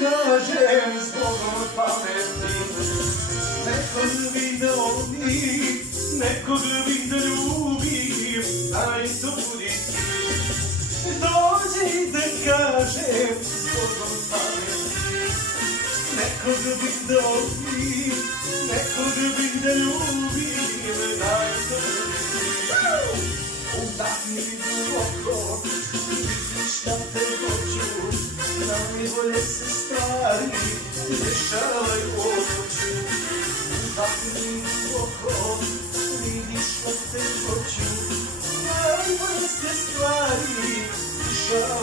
kažem zbogom pameti. Nekog bih da volim, nekog bih da ljubim, daj to budi ti. Dođi da kažem zbogom pameti. Nekog bih da volim, nekog bih da ljubim, daj to budi ti. Udahni duboko, vidi šta te hoću, najbolje se stvari dešavaju